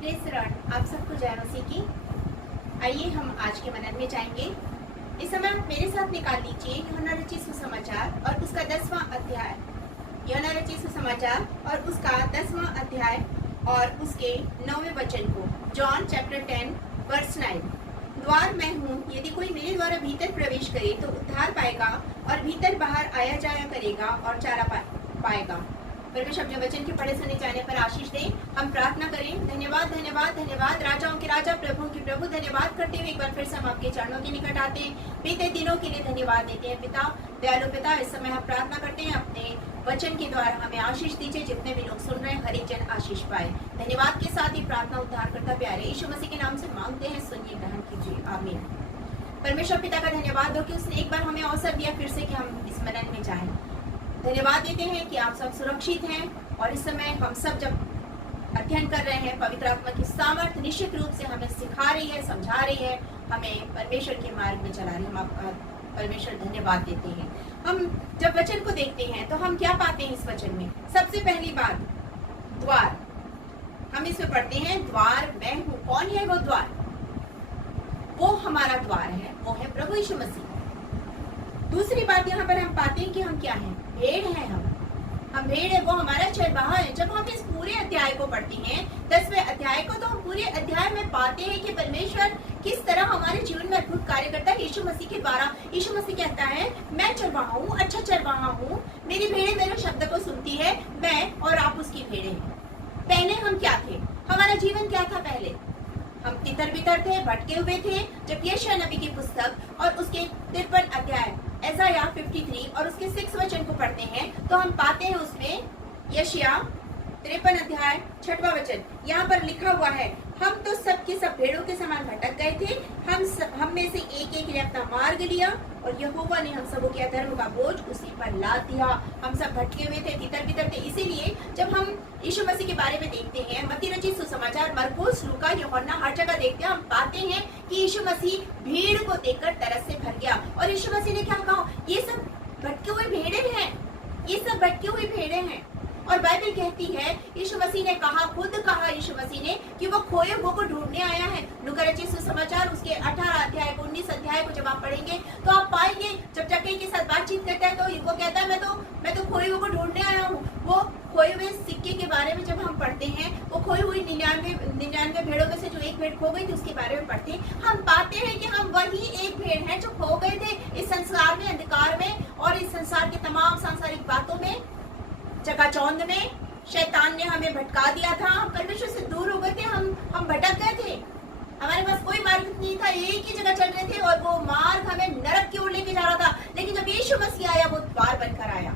Praise the Lord. आप सबको जय मसीह की। आइए हम आज के मनन में जाएंगे। इस समय आप मेरे साथ निकाल लीजिए यूहन्ना रचित सुसमाचार और उसका 10वां अध्याय। यूहन्ना रचित सुसमाचार और उसका 10वां अध्याय और उसके 9वें वचन को। John chapter 10 verse 9। द्वार मैं हूँ, यदि कोई मेरे द्वारा भीतर प्रवेश करे तो उद्धार पाएगा और भीतर बाहर आया जाया करेगा और चारा पाएगा। परमेश्वर अपने वचन के पढ़े सुने जाने पर आशीष दे। हम प्रार्थना करें। धन्यवाद धन्यवाद धन्यवाद राजाओं के राजा प्रभुओं के प्रभु, धन्यवाद करते हुए एक बार फिर से हम आपके चरणों के निकट आते हैं। बीते दिनों के लिए धन्यवाद देते हैं पिता, दयालु पिता। इस समय हम प्रार्थना करते हैं अपने वचन के द्वारा हमें आशीष दीजिए। जितने भी लोग सुन रहे हैं हर एक जन आशीष पाए। धन्यवाद के साथ ही प्रार्थना उद्धार करता प्यारे यीशु मसीह के नाम से मांगते हैं, सुनिए, ग्रहण कीजिए, आमीन। परमेश्वर पिता का धन्यवाद हो कि उसने एक बार हमें अवसर दिया फिर से कि हम इस मनन में जाएं। धन्यवाद देते हैं कि आप सब सुरक्षित हैं और इस समय हम सब जब अध्ययन कर रहे हैं, पवित्र आत्मा की सामर्थ्य निश्चित रूप से हमें सिखा रही है, समझा रही है, हमें परमेश्वर के मार्ग में चला रही है। हम आपका परमेश्वर धन्यवाद देते हैं। हम जब वचन को देखते हैं तो हम क्या पाते हैं इस वचन में? सबसे पहली बात, द्वार। हम इसमें पढ़ते हैं द्वार मैं हूँ। कौन है वो द्वार? वो हमारा द्वार है, वो है प्रभु यीशु मसीह। दूसरी बात यहाँ पर हम पाते हैं कि हम क्या हैं? भेड़ हैं। हम भेड़ है, वो हमारा चरवाहा है। जब हम इस पूरे अध्याय को पढ़ते हैं, 10वें अध्याय को, तो हम पूरे अध्याय में पाते हैं कि परमेश्वर किस तरह हमारे जीवन में अद्भुत कार्य करता है यीशु मसीह के द्वारा। यीशु मसीह कहता है मैं चरवाहा हूँ, अच्छा चरवाहा हूँ, मेरी भेड़ें मेरे शब्द को सुनती है, मैं और आप उसकी भेड़ें हैं। पहले हम क्या थे? हमारा जीवन क्या था? पहले हम तितर बितर थे, भटके हुए थे। जब यशायाह नबी की पुस्तक और उसके 53 अध्याय यशायाह 53 और उसके 6 वचन को पढ़ते हैं तो हम पाते हैं उसमें यशायाह 53 अध्याय 6वां वचन यहाँ पर लिखा हुआ है, हम तो सब के सब भेड़ों के समान भटक गए थे, हम में से एक एक ने अपना मार्ग लिया और यहोवा ने हम सबों के अधर्म का बोझ उसी पर लाद दिया। हम सब भटके हुए थे, तितर बितर थे। इसीलिए जब हम यीशु मसीह के बारे में देखते हैं, मत्ती रचित सुसमाचार, मरकुस, लूका, यूहन्ना, हर जगह देखते हैं, हम पाते हैं कि यीशु मसीह भीड़ को देखकर तरस से भर गया। और यीशु मसीह ने क्या कहा? ये सब भटके हुए भेड़े हैं, ये सब भटके हुए भेड़े हैं। और बाइबल कहती है यीशु मसीह ने कहा, खुद कहा यीशु मसीह ने कि वो खोए हुए को ढूंढने आया है। लूका रचित सुसमाचार उसके 18 अध्याय को, 19 अध्याय को जब आप पढ़ेंगे तो आप पाएंगे जब जक्कई के साथ बातचीत करता है तो वो कहता है मैं तो खोए हुए को ढूंढने आया हूँ। वो खोए हुए सिक्के के बारे में जब हम पढ़ते हैं, वो खोई हुई 99 भेड़ों में से जो एक भेड़ खो गई थी उसके बारे में पढ़ते हैं, हम पाते हैं कि हम वही एक भेड़ है जो खो गए थे इस संसार में, अंधकार में और इस संसार के तमाम सांसारिक बातों में, चकाचौंध में। शैतान ने हमें भटका दिया था, हम परमेश्वर से दूर हो गए थे, हम भटक गए थे। हमारे पास कोई मार्ग नहीं था, एक ही जगह चल रहे थे और वो मार्ग हमें नरक की ओर लेके जा रहा था। लेकिन जब यीशु मसीह आया, वो द्वार बनकर आया,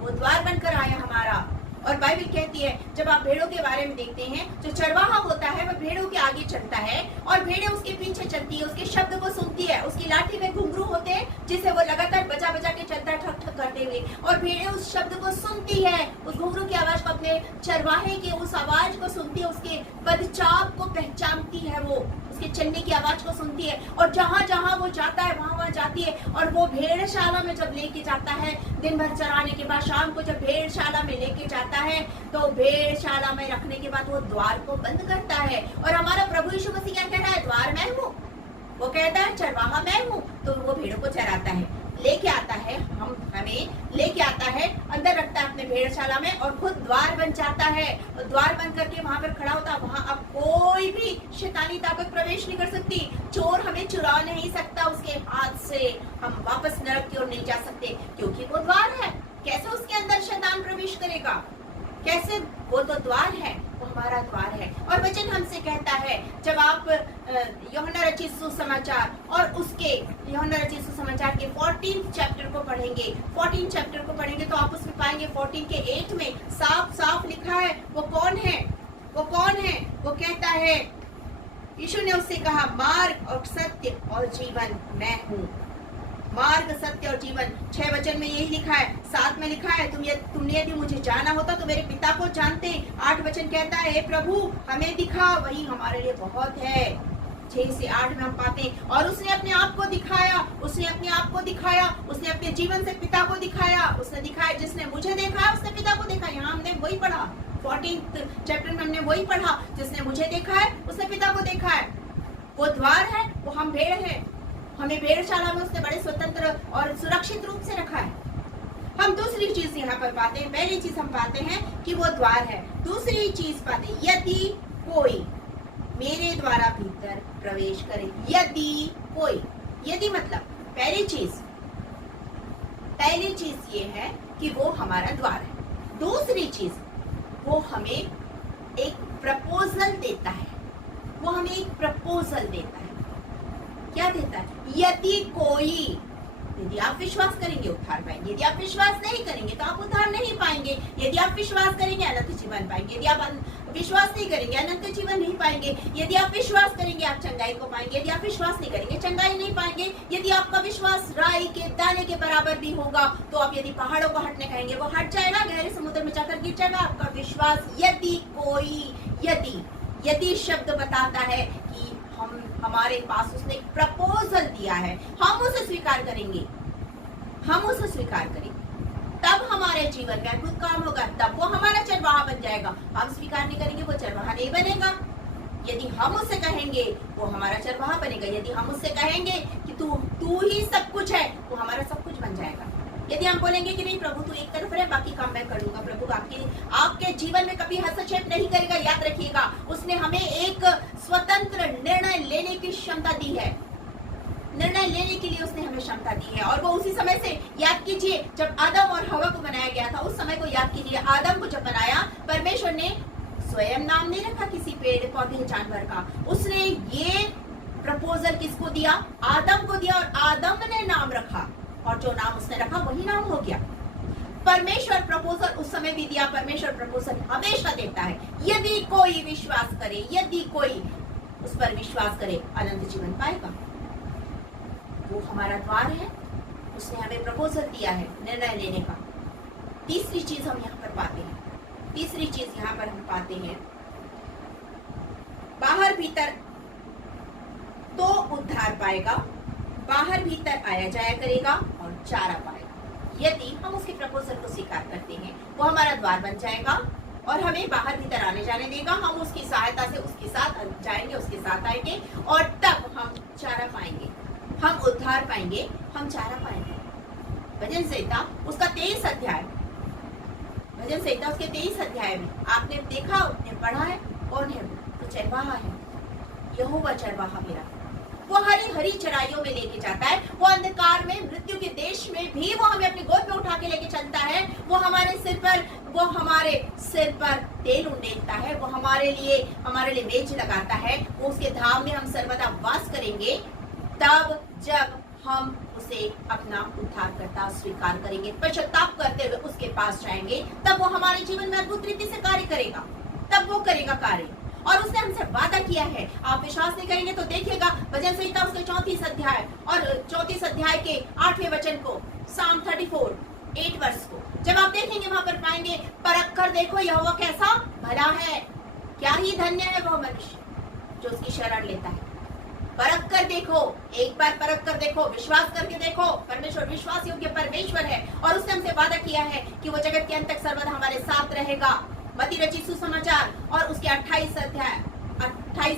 वो द्वार बनकर आया हमारा। और बाइबल कहती है जब आप भेड़ों के बारे में देखते हैं, जो चरवाहा होता है वह भेड़ों के आगे चलता है और भेड़ें उसके पीछे चलती है, उसके शब्द को सुनती है। उसकी लाठी में घुंघरू होते हैं जिसे वो लगातार बजा बजा के चलता है, ठक ठक करते हुए, और भेड़ें उस शब्द को सुनती है, उस घुंघरू की आवाज को, अपने चरवाहे की उस आवाज को सुनती है, उसके पदचाप को पहचानती है, वो उसके चलने की आवाज को सुनती है और जहां जहां वो जाता है वहां वहां जाती है। और वो भेड़शाला में जब लेके जाता है, दिन भर चराने के बाद शाम को जब भेड़शाला में लेके जाता है तो भेड़शाला में रखने के बाद वो द्वार को बंद करता है। और हमारा प्रभु यीशु मसीह क्या कह रहा है? द्वार मैं हूँ। वो कहता है चरवाहा मैं हूँ, तो वो भेड़ों को चराता है, लेके आता है, हमें लेके आता है, अंदर रखता है अपने भेड़शाला में और खुद द्वार बन जाता है। और द्वार बन करके वहां पर खड़ा होता है, वहां अब कोई भी शैतानी ताकत प्रवेश नहीं कर सकती, चोर हमें चुरा नहीं सकता उसके हाथ से, हम वापस नरक की ओर नहीं जा सकते क्योंकि वो द्वार है। कैसे उसके अंदर शैतान प्रवेश करेगा? कैसे? वो तो द्वार है, वो हमारा द्वार है। और वचन हमसे कहता है, जब आप यूहन्ना रचित सुसमाचार और उसके यूहन्ना रचित सुसमाचार के 14 चैप्टर को पढ़ेंगे, 14 चैप्टर को पढ़ेंगे तो आप उसमें पाएंगे 14 के 8 में साफ साफ लिखा है वो कौन है? वो कौन है? वो कहता है, यीशु ने उससे कहा, मार्ग और सत्य और जीवन मैं हूँ। मार्ग, सत्य और जीवन। 6 वचन में यही लिखा है। 7 में लिखा है, तुमने यदि मुझे जाना होता तो मेरे पिता को जानते। 8 वचन कहता है, हे प्रभु हमें दिखा, वही हमारे लिए बहुत है। 6 से 8 में हम पाते हैं, और उसने अपने आप को दिखाया, उसने अपने आप को दिखाया, उसने अपने जीवन से पिता को दिखाया, उसने दिखाया जिसने मुझे देखा उसने पिता को देखा। यहाँ हमने वही पढ़ा, 14th चैप्टर में हमने वही पढ़ा, जिसने मुझे देखा है उसने पिता को देखा है। वो द्वार है, वो हम भेड़ है, हमें भेड़शाला में उसने बड़े स्वतंत्र और सुरक्षित रूप से रखा है। हम दूसरी चीज यहाँ पर पाते हैं, पहली चीज हम पाते हैं कि वो द्वार है, दूसरी चीज पाते हैं यदि कोई मेरे द्वारा भीतर प्रवेश करे। यदि कोई, यदि मतलब पहली चीज ये है कि वो हमारा द्वार है। दूसरी चीज, वो हमें एक प्रपोजल देता है, वो हमें एक प्रपोजल देता है। क्या देता है? यदि कोई, यदि आप विश्वास करेंगे उद्धार पाएंगे, यदि आप विश्वास नहीं करेंगे तो आप उद्धार नहीं पाएंगे। यदि आप विश्वास करेंगे अनंत जीवन पाएंगे, यदि आप विश्वास नहीं करेंगे अनंत जीवन नहीं पाएंगे। यदि आप विश्वास करेंगे आप चंगाई को पाएंगे, यदि आप विश्वास नहीं करेंगे चंगाई नहीं पाएंगे। यदि आपका विश्वास राई के दाने के बराबर भी होगा तो आप यदि पहाड़ों को हटने कहेंगे वो हट जाएगा, गहरे समुद्र में जाकर गिर जाएगा आपका विश्वास। यदि कोई, यदि शब्द बताता है कि हमारे पास उसने एक प्रपोजल दिया है, हम उसे स्वीकार करेंगे, तब हमारे जीवन में अद्भुत काम होगा, तब वो हमारा चरवाहा बन जाएगा। हम स्वीकार नहीं करेंगे वो चरवाहा नहीं बनेगा। यदि हम उससे कहेंगे वो हमारा चरवाहा बनेगा। यदि हम उससे कहेंगे कि तू ही सब कुछ है, वो हमारा सब कुछ बन जाएगा। यदि हम बोलेंगे कि नहीं प्रभु तू एक तरफ रहे, बाकी काम मैं कर लूंगा, प्रभु आपके जीवन में कभी हस्तक्षेप नहीं करेगा। याद रखिएगा, उसने हमें एक स्वतंत्र निर्णय लेने की क्षमता दी है, निर्णय लेने के लिए उसने हमें क्षमता दी है। और वो उसी समय से, याद कीजिए जब आदम और हवा को बनाया गया था, उस समय को याद कीजिए। आदम को जब बनाया, परमेश्वर ने स्वयं नाम नहीं रखा किसी पेड़ पौधे जानवर का, उसने ये प्रपोजल किसको दिया? आदम को दिया, और आदम ने नाम रखा, और जो नाम उसने रखा वही नाम हो गया। परमेश्वर प्रपोजल उस समय भी दिया, परमेश्वर प्रपोजल हमेशा देता है। यदि कोई विश्वास करे, यदि कोई उस पर विश्वास करे, अनंत जीवन पाएगा। वो हमारा द्वार है, उसने हमें प्रपोजल दिया है निर्णय लेने का। तीसरी चीज हम यहाँ पर पाते हैं, बाहर भीतर तो उद्धार पाएगा, बाहर भीतर आया जाया करेगा और चारा पाएगा। यदि हम उसके प्रपोजल को स्वीकार करते हैं, वो हमारा द्वार बन जाएगा और हमें बाहर भीतर आने जाने देगा। हम उसकी सहायता से उसके साथ जाएंगे, उसके साथ आएंगे, और तब हम चारा पाएंगे, हम उद्धार पाएंगे, हम चारा पाएंगे। भजन संहिता उसका 23 अध्याय, भजन संहिता उसके 23 अध्याय में आपने देखा, आपने पढ़ा है, कौन है वो? चरवाहा है, यहोवा चरवाहा मेरा। वो हरी हरी चराइयों में लेके जाता है, वो अंधकार में मृत्यु के देश में भी वो हमें अपनी गोद में उठा के लेके चलता है। वो हमारे सिर पर तेल उंडेलता है, वो हमारे लिए मेज लगाता है। वो उसके धाम में हम सर्वदा वास करेंगे, तब जब हम उसे अपना उद्धारकर्ता स्वीकार करेंगे, पश्चाताप करते हुए उसके पास जाएंगे, तब वो हमारे जीवन में अद्भुत रीति से कार्य करेगा, तब वो करेगा कार्य। और उसने हमसे वादा किया है। आप विश्वास नहीं करेंगे तो देखिएगा भजन संहिता उसके 34 अध्याय और 34 अध्याय के 8वें वचन को, Psalm 34 8 वर्ष को जब आप देखेंगे वहां पर पाएंगे, परख कर देखो यहोवा कैसा भला है, क्या ही धन्य है वह मनुष्य जो उसकी शरण लेता है। परख कर देखो, एक बार परख कर देखो, विश्वास करके देखो। परमेश्वर विश्वास योग्य परमेश्वर है, और उसने हमसे वादा किया है कि वो जगत के अंत तक सर्वदा हमारे साथ रहेगा। मत्ती रचित सुसमाचार और उसके 28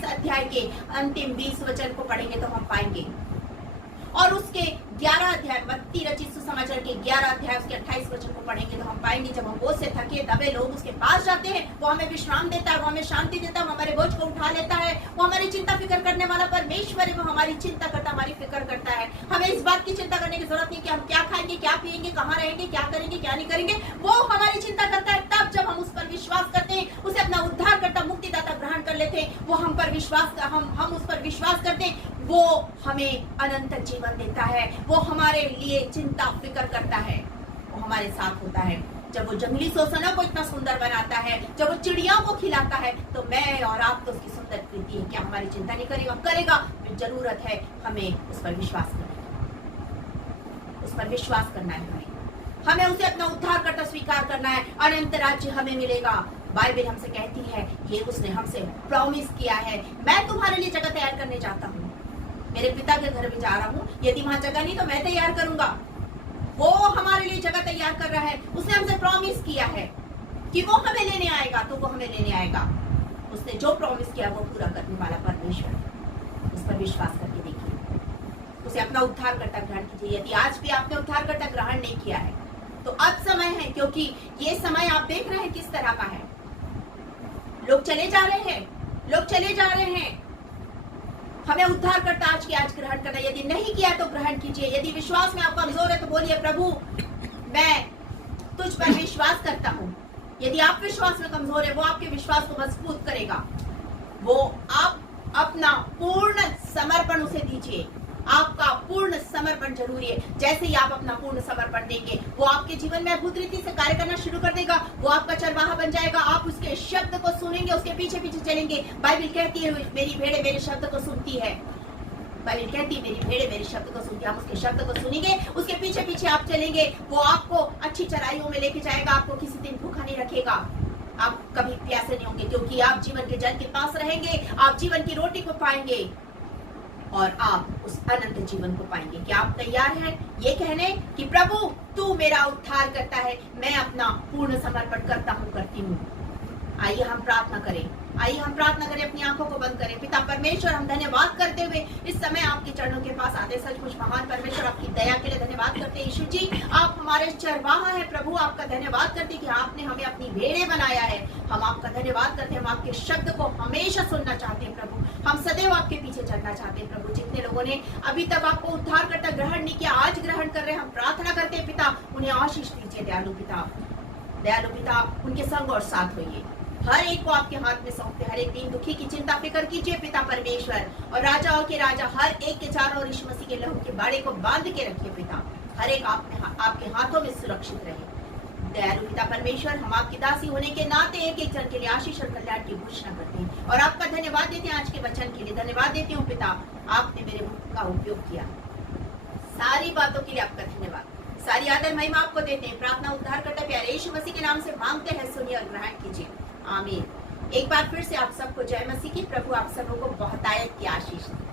अध्याय के अंतिम 20 वचन को पढ़ेंगे तो हम पाएंगे, और उसके 11 अध्याय, मत्ती रचित सुसमाचार के 11 अध्याय उसके 28 वचन को पढ़ेंगे तो हम पाएंगे, जब हम बोझ से थके दबे लोग उसके पास जाते हैं, वो हमें विश्राम देता है, वो हमें शांति देता है, वो हमारे बोझ को उठा लेता है। वो हमारी चिंता फिक्र करने वाला परमेश्वर है, वो हमारी चिंता करता, हमारी फिक्र करता है। हमें इस बात की चिंता करने की जरूरत नहीं कि हम क्या खाएंगे, क्या पिएंगे, कहाँ रहेंगे, क्या करेंगे, क्या नहीं करेंगे। वो हमारी चिंता करता है तब जब हम उस पर विश्वास करते हैं, उसे अपना उद्धार करता, मुक्तिदाता ग्रहण कर लेते हैं। वो हम उस पर विश्वास करते हैं, वो हमें अनंत जीवन देता है, वो हमारे लिए चिंता फिक्र करता है, वो हमारे साथ होता है। जब वो जंगली सोसनों को इतना सुंदर बनाता है, जब वो चिड़ियों को खिलाता है, तो मैं और आप तो उसकी सुंदर कृति है, क्या हमारी चिंता नहीं करेगा? फिर जरूरत है हमें उस पर विश्वास करना है, हमें उसे अपना उद्धार करता स्वीकार करना है। अनंत राज्य हमें मिलेगा, बाइबल हमसे कहती है ये उसने हमसे प्रॉमिस किया है, मैं तुम्हारे लिए जगह तैयार करने जाता हूँ, मेरे पिता के घर में जा रहा हूँ, यदि वहां जगह नहीं तो मैं तैयार करूंगा। वो हमारे लिए जगह तैयार कर रहा है। उसने हमसे प्रॉमिस किया है कि वो हमें लेने आएगा, तो वो हमें लेने आएगा। उसने जो प्रॉमिस किया वो पूरा करने वाला परमेश्वर, उस पर विश्वास करके देखिए, उसे अपना उद्धारकर्ता ग्रहण कीजिए। यदि आज भी आपने उद्धारकर्ता ग्रहण नहीं किया है तो अब समय है, क्योंकि ये समय आप देख रहे हैं किस तरह का है। लोग चले जा रहे हैं, लोग चले जा रहे हैं। हमें उद्धारकर्ता आज के आज ग्रहण करना है। यदि नहीं किया तो ग्रहण कीजिए। यदि विश्वास में आप कमजोर है तो बोलिए, प्रभु मैं तुझ पर विश्वास करता हूँ। यदि आप विश्वास में कमजोर है, वो आपके विश्वास को मजबूत करेगा। वो आप अपना पूर्ण समर्पण उसे दीजिए। आपका पूर्ण समर्पण जरूरी है। जैसे ही आप अपना पूर्ण समर्पण देंगे, वो आपके जीवन में अद्भुत रीति से कार्य करना शुरू कर देगा। वो आपका चरवाहा बन जाएगा। आप उसके शब्द को सुनेंगे, उसके पीछे पीछे चलेंगे। बाइबल कहती है मेरी भेड़ें मेरे शब्द को सुनती है। बाइबल कहती है मेरी भेड़ें मेरे शब्द को सुनती है। हम उसके शब्द को सुनेंगे, उसके पीछे पीछे आप चलेंगे। वो आपको अच्छी चराइयों में लेके जाएगा। आपको किसी दिन भूखा नहीं रखेगा। आप कभी प्यासे नहीं होंगे, क्योंकि आप जीवन के जल के पास रहेंगे। आप जीवन की रोटी को पाएंगे और आप उस अनंत जीवन को पाएंगे। क्या आप तैयार हैं ये कहने कि प्रभु तू मेरा उद्धार करता है, मैं अपना पूर्ण समर्पण करता हूँ, करती हूँ। आइए हम प्रार्थना करें। आइए हम प्रार्थना करें, अपनी आंखों को बंद करें। पिता परमेश्वर, हम धन्यवाद करते हुए इस समय आपके चरणों के पास आते, सचमुच महान परमेश्वर आपकी दया के लिए धन्यवाद करते हैं। यीशु जी आप हमारे चरवाहा है। प्रभु आपका धन्यवाद करते हैं कि आपने हमें अपनी भेड़ें बनाया है। हम आपका धन्यवाद करते हैं। हम आपके शब्द को हमेशा सुनना चाहते हैं प्रभु। हम सदैव आपके पीछे चलना चाहते हैं प्रभु। जितने लोगों ने अभी तक आपको उद्धारकर्ता ग्रहण नहीं किया, आज ग्रहण कर रहे हैं, हम प्रार्थना करते हैं पिता उन्हें आशीष दीजिए। दयालु पिता, दयालु पिता उनके संग और साथ होइए। हर एक को आपके हाथ में सौंपते, हर एक दिन दुखी की चिंता फिक्र कीजिए पिता परमेश्वर। और राजाओं के राजा हर एक के चारों ओर यीशु मसीह के लहू के बाड़े को बांध के रखिए पिता। हर एक आपके हाथों में सुरक्षित रहे। दयालु पिता परमेश्वर, हम आपकी दासी होने के नाते एक एक जन के लिए आशीष और कल्याण की घोषणा करते हैं और आपका धन्यवाद देते हैं आज के वचन के लिए। धन्यवाद देती हूँ पिता, आपने मेरे मुख का उपयोग किया। सारी बातों के लिए आपका धन्यवाद। सारी आदर महिमा आपको देते हैं। प्रार्थना उद्धारकर्ता प्यारे यीशु मसीह के नाम से मांगते हैं, सुनिए और ग्रहण कीजिए। आमीन। एक बार फिर से आप सबको जय मसीह की। प्रभु आप सबों को बहुतायत की आशीष दे।